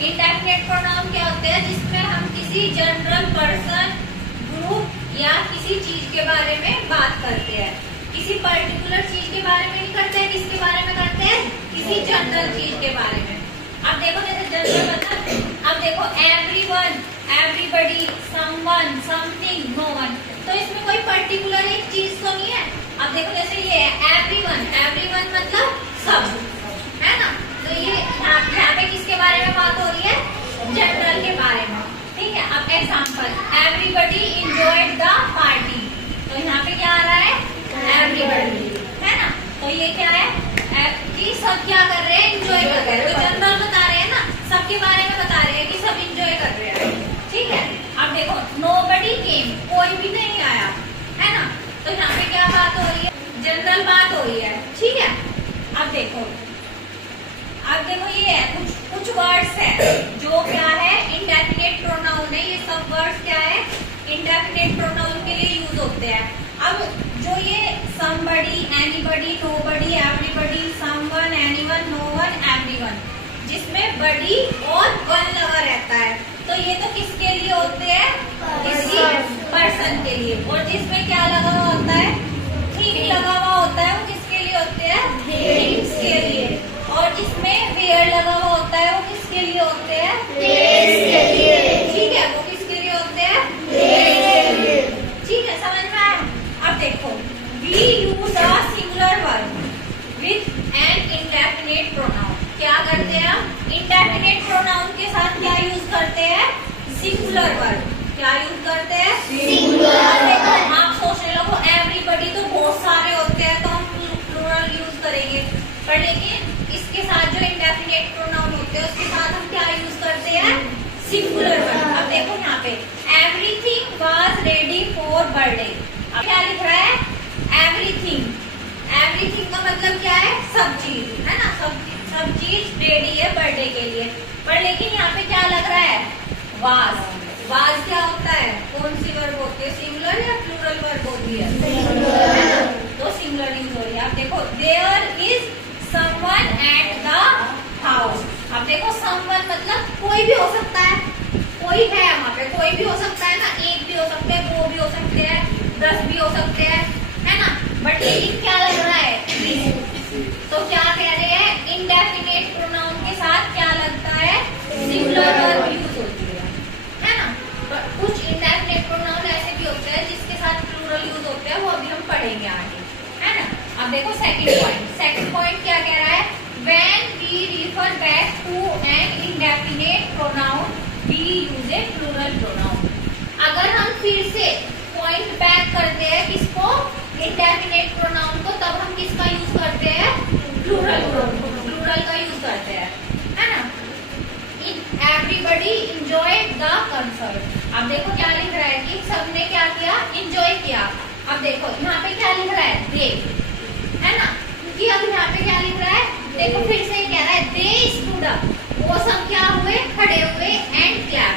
Indefinite pronoun क्या होते हैं? जिसमें हम किसी जनरल पर्सन, ग्रुप या किसी चीज के बारे में बात करते हैं। किसी पर्टिकुलर चीज के बारे में नहीं करते हैं, किसके बारे में करते हैं? किसी जनरल चीज के बारे में। अब देखो जैसे जनरल मतलब, अब देखो everyone, everybody, someone, something, no one. तो इसमें कोई पर्टिकुलर एक चीज तो नहीं है। अब देखो जैसे ये है एवरीवन, एवरीवन मतलब सब, है ना? तो ये यहाँ पे किसके बारे में बात हो रही है? जनरल के बारे में, ठीक है। अब example, everybody enjoyed the party. तो यहाँ पे क्या आ रहा है? एवरीबॉडी, है ना? तो ये क्या है कि सब क्या कर रहे हैं? एंजॉय कर रहे हैं। तो जनरल बता रहे हैं ना, सबके बारे में बता रहे हैं कि सब एंजॉय कर रहे हैं, ठीक है। अब देखो नोबडी केम, कोई भी नहीं आया, है ना? तो यहाँ पे क्या बात हो रही है? जनरल बात हो रही है, ठीक है। अब देखो ये है कुछ वर्ड्स है जो क्या है? इंडेफिनेट प्रोनाउन है। ये सब वर्ड्स क्या है? इंडेफिनेट प्रोनाउन के लिए यूज होते हैं। अब जो ये somebody, anybody, nobody, everybody, someone, anyone, no one, everyone, जिसमें बड़ी और वन लगा रहता है, तो ये तो किसके लिए होते हैं? किसी पर्सन के लिए। और जिसमें क्या लगा हुआ होता है? थिंग लगा हुआ होता है, वो किसके लिए होते हैं? थिंग्स के लिए। और जिसमें वेयर लगा हुआ होता है, वो किसके लिए होते हैं? प्लेस के लिए, ठीक है। वो किसके लिए होते हैं? प्लेस के लिए, ठीक है। समझ में आया? अब देखो we use a singular verb with an indefinite pronoun। क्या करते हैं हम? इंडेफिनेट प्रोनाउन के साथ क्या यूज करते हैं? Singular verb. क्या यूज करते हैं? सिंगुलर। आप सोचने लगो एवरीबॉडी तो बहुत सारे होते हैं, तो हम प्लूरल यूज करेंगे, पर लेकिन इसके साथ जो इंडेफिनेट प्रोनाउन होते हैं उसके साथ हम क्या यूज करते हैं? Singular verb. अब देखो यहाँ पे everything was ready for birthday. अब क्या लिख रहा है? एवरीथिंग। एवरीथिंग का मतलब क्या है? सब चीज, है ना? सब चीज रेडी है बर्थडे के लिए। पर लेकिन यहाँ पे क्या लग रहा है? वाज। वाज क्या होता है? कौन सी वर्ब होती है? सिंगुलर या प्लूरल वर्ब होती है? है ना? तो सिंगुलर यूज हो रही है। आप देखो there is someone at the house. अब देखो समवन मतलब कोई भी हो सकता है, कोई है वहाँ पे, कोई भी हो सकता है ना। एक भी हो सकते हैं, दो भी हो सकते हैं, 10 भी हो सकते हैं, है ना? बट लेकिन क्या लग रहा है? तो क्या कह रहे हैं? इंडेफिनेट प्रोनाउन के साथ क्या लगता है? सिंगुलर वर्ब यूज होती है ना? कुछ इंडेफिनेट प्रोनाउन ऐसे भी होते हैं जिसके साथ प्लूरल यूज होते हैं, वो अभी हम पढ़ेंगे आगे, है ना? अब देखो सेकंड पॉइंट क्या कह रहा है? When we refer back to an indefinite pronoun we use a plural pronoun. अगर हम फिर से पॉइंट बैक करते हैं किसको? इंडेफिनेट प्रोनाउन को, तब हम किसका यूज करते हैं? प्लूरल का यूज करते हैं, है ना? Everybody enjoyed the concert. अब देखो क्या लिख रहा है कि सबने क्या किया? एंजॉय किया। अब देखो यहाँ पे क्या लिख रहा है? दे, है ना? क्योंकि अब यहाँ पे क्या लिख रहा है? देखो फिर से कह रहा है दे स्टूड अप। वो सब क्या हुए? खड़े हुए एंड क्लैप,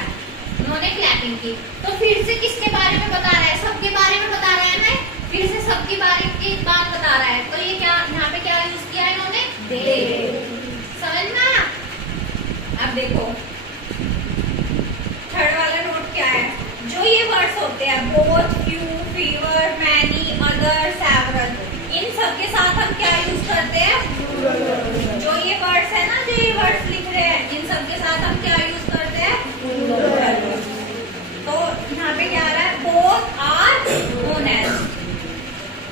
उन्होंने क्लैपिंग की। तो फिर से किसके बारे में बता रहा है? सबके बारे में बता रहा है ना? फिर से सबके बारे की बात बता रहा है। तो ये क्या यहाँ पे क्या यूज किया है इन्होंने? दे। समझ में आया? अब देखो थर्ड वाला नोट क्या है? जो ये वर्ड्स होते हैं both, few, fewer, many, other, several, इन सब के साथ हम क्या यूज करते हैं? जो ये वर्ड्स है ना, जो ये वर्ड्स लिख रहे हैं, इन सब के साथ हम क्या यूज करते हैं? तो यहाँ पे क्या आ रहा है? Both are known as.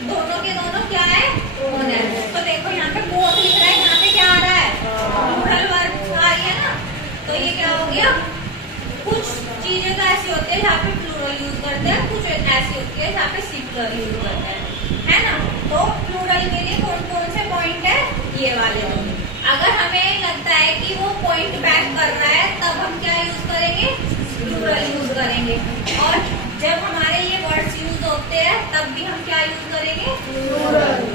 दोनों के दोनों क्या है? Known as. तो देखो यहाँ पे बोथ लिख रहा है, यहाँ पे क्या आ रहा है? प्लूरल वर्ब आ रही है ना? तो ये क्या हो गया? कुछ चीजें तो ऐसी होती है जहाँ पे प्लूरल यूज करते हैं, कुछ ऐसी होती है जहाँ पे सिंगुलर यूज करते हैं, है ना? तो प्लूरल के लिए कौन कौन से पॉइंट है? ये वाले। अगर हमें लगता है कि वो पॉइंट बैक कर रहा है, तब हम क्या यूज करेंगे? प्लूरल यूज करेंगे। और जब हमारे ये वर्ड्स यूज होते हैं, तब भी हम क्या यूज करेंगे? प्लूरल।